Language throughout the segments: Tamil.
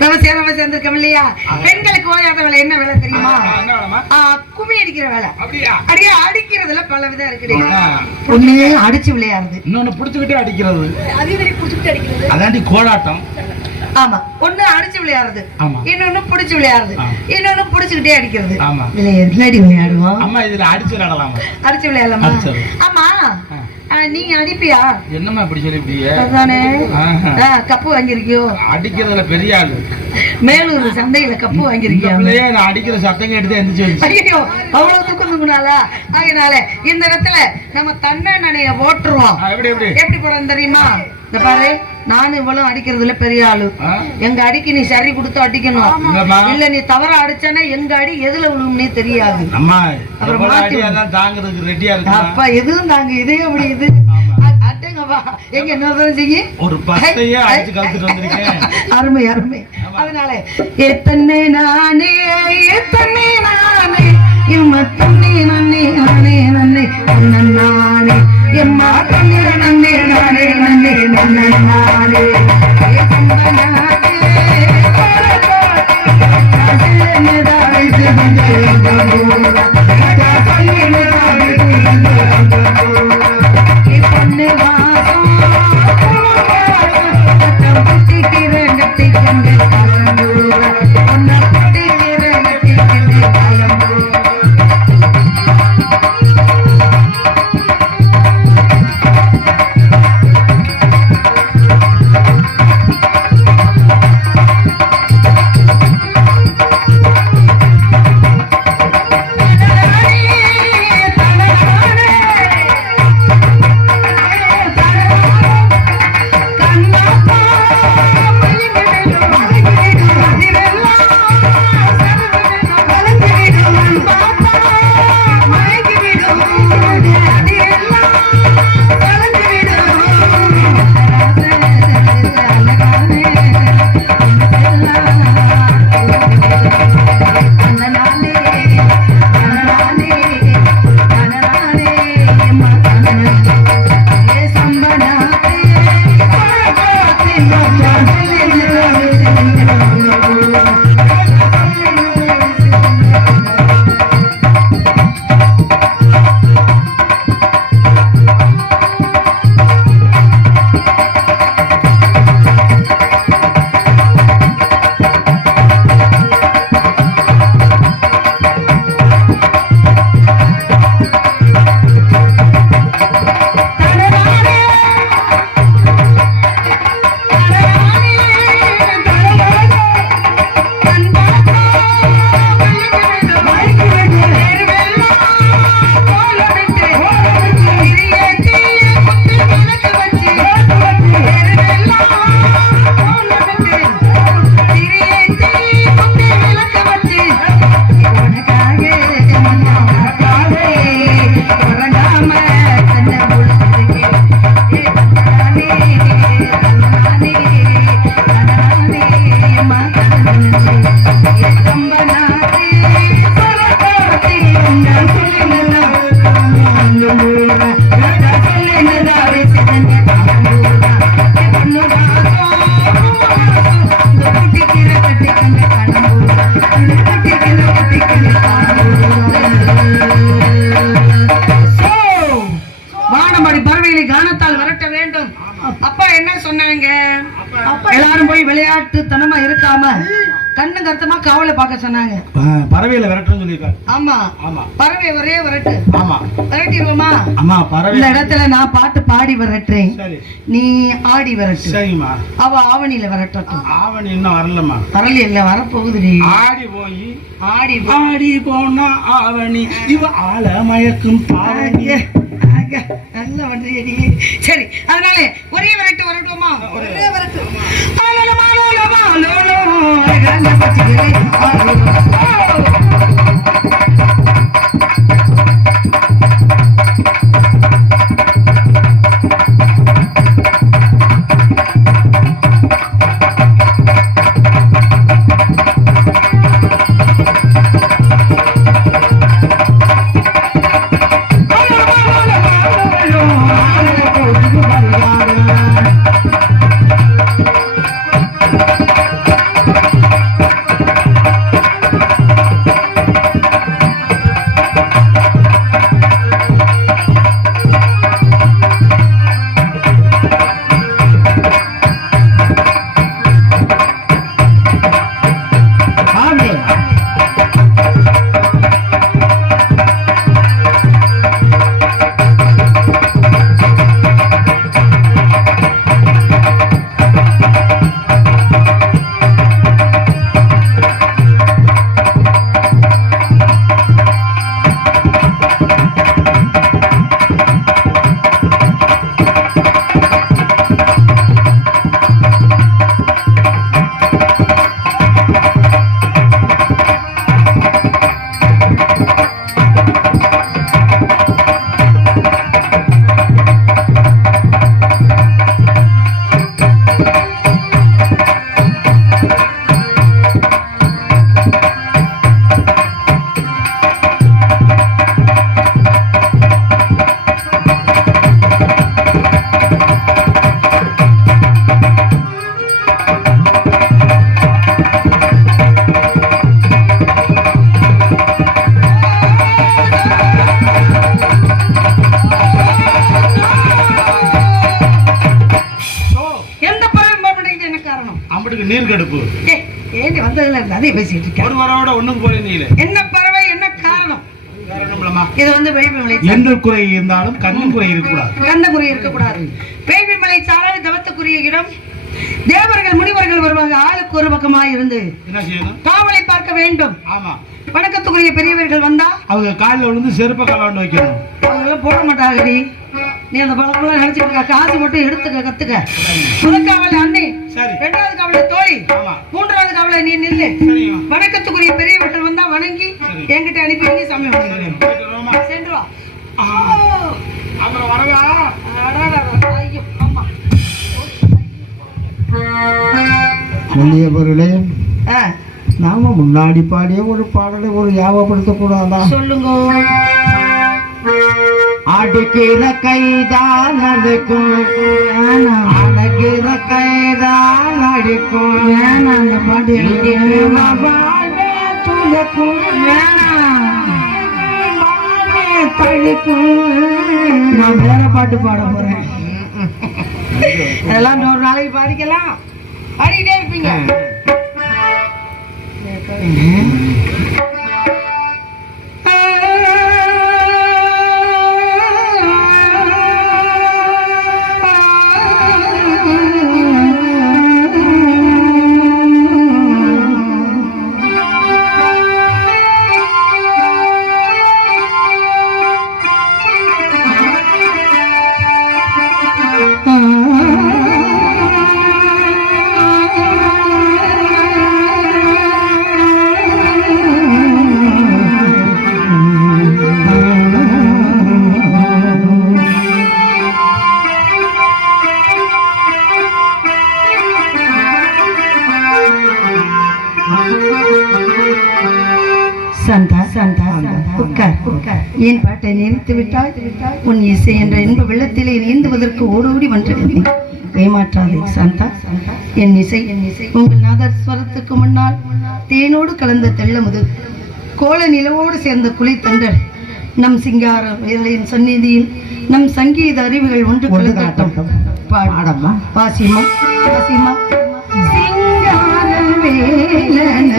நம்ம சேர்ந்திருக்கோம் இல்லையா? பெண்களுக்கு ஓயாத வேலை என்ன வேலை தெரியுமா? கும்மி அடிக்கிற வேலை. அடியே அடிக்கிறதுல பல விதம் இருக்கு. ஒண்ணு அடிச்சு விளையாடுறது, இன்னொன்னு புடிச்சுக்கிட்டே அடிக்கிறது, அதாண்டி கோலாட்டம். ஆமா, ஒண்ணு அடிச்சு விளையாடுறது, இன்னொன்னு புடிச்சு விளையாடுறது, இன்னொன்னு புடிச்சுக்கிட்டே அடிக்கிறது. இதுல என்னடி விளையாடுவோம்? அம்மா இதுல அடிச்சு விளையாடலாமா? அடிச்சு விளையாடலாமா? ஆமா, நீங்க அடிப்பியா? என்னம்மா இப்படி சொல்லிவிட்டீங்க? அதானே, கப்பு வாங்கிருக்கியோ? அடிக்கிறதுல பெரிய ஆளு. மேலூர் சந்தையில கப்பு வாங்கிருக்கியா? நான் அடிக்கிற சத்தம் எடுத்து எந்திரிச்சு. ஐயோ, அவ்வளவு தூக்கம் தூக்குனாலா? அதனால இந்த இடத்துல நம்ம தன்னெண்ணெய போட்டுருவோம். எப்படி போறோம் தெரியுமா? இந்த பாரு, நானும் இவ்வளவு அடிக்கிறதுல பெரிய ஆளு. எங்க அடிக்கு நீ சரி கொடுத்து அடிக்கணும். இல்ல நீ தவற அடிச்சனா எங்க அடி எதுல விழும்னே தெரியாது. அப்பா எதுவும் தாங்க, இதே அப்படி இது எங்க என்ன செய்ய ஒரு அருமை அருமை. அதனால எத்தனை நானே எத்தனை நானே எம்மத்தன்னே நன்னே நானே நன்னே நானே எம்மா தன்னே நன்னே நானே நன்னே நானே விளையாட்டுத்தனமா இருக்காம கண்ணு கருத்தமா காவலை பார்க்க சொன்னாங்க. பறவையில விரட்டுன்னு சொல்லிருக்காங்க. ஆமா ஆமா, பறவை ஒரே விரட்டு. ஆமா, விரட்டிடுவோமா? ஆமா, பறவை இந்த இடத்துல நான் பாட்டு பாடி விரட்டுறேன், நீ ஆடி விரட்டு. சரிம்மா. அவ ஆவணியில விரட்டட்டும். ஆவணி இன்னும் வரலம்மா. வரல, இல்ல வரப்போகுது. ஆடி போய் ஆடி போனா ஆவணி இவ ஆள மயக்கும் பாவனி. நல்ல வந்து சரி, அதனால ஒரே விரட்டு வரட்டுமா? ஒரே விரட்டு. அம்பட்டுக்கு நீர் கடுப்பு. ஏண்டி வந்ததுல இருந்து அதே பேசிட்டு இருக்கேன். ஒரு வாரோட ஒண்ணும் போல நீல. என்ன பறவை என்ன காரணம்? காரணம்லமா இது வந்து வேள்விமலை. எந்த குறை இருந்தாலும் கண்ணின் குறை இருக்கக்கூடாது. கண்ண குறை இருக்கக்கூடாது. வேள்விமலை சாரல் தவத்துக்குரிய இடம். தேவர்கள் முனிவர்கள் வருவாங்க. ஆளுக்கு ஒரு பக்கமா இருந்து என்ன செய்யணும்? காவலை பார்க்க வேண்டும். ஆமா. வணக்கத்துக்குரிய பெரியவர்கள் வந்தா அவங்க காலில் விழுந்து செருப்ப கலவாண்டு வைக்கணும். அவங்களாம் போட மாட்டாங்கடி. நீ அந்த பழக்கெல்லாம் நினைச்சிட்டு இருக்க. காசு மட்டும் எடுத்துக்க கத்துக்க. முதற்காவல் அண்ணி, சரி. இரண்டாவது காவல தோழி, ஆமா. மூன்றாவது காவல நீ நில்லு. சரிங்க. வணக்கத்துக்குரிய பெரியவர்கள் வந்தா வணங்கி சரி. என்கிட்ட அனுப்பி வைங்க. சமயம் போயிட்டு வரோமா? சென்று வா. அப்புறம் வரவா? ஐயோ அம்மா. முன்னிய பொருளே, ஆ, நாம முன்னாடி பாடிய ஒரு பாடலை ஒரு ஞாபகப்படுத்த கூடாதா? சொல்லுங்க. அடிக்கிற கைதான் நடக்கும், அடக்கிற கைதான் அடிக்கும். அந்த பாட்டு நான் வேற பாட்டு பாட போறேன். அதெல்லாம் ஒரு நாளைக்கு பாடிக்கலாம். பாடிக்கிட்டே இருப்பீங்க. சந்தா சந்தா உட்கார் உட்கார். என் பாட்டை நிறுத்தி விட்டால் உன் இசை என்ற இன்ப வெள்ளத்திலே நீந்துவதற்கு ஓடோடி வந்திருந்தேன். ஏமாற்றாதே சந்தா. என் இசை உங்கள் நாதஸ்வரத்துக்கு முன்னால் தேனோடு கலந்த தெள்ளமுது கோல நிலவோடு சேர்ந்த குளித்தண்டல் நம் சிங்கார வேலையின் சந்நிதியில் நம் சங்கீத அறிவுகள் ஒன்று கலந்தாட்டம். பாடம்மா. வாசிமா வாசிமா. சிங்கார வேலன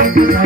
கேட்டு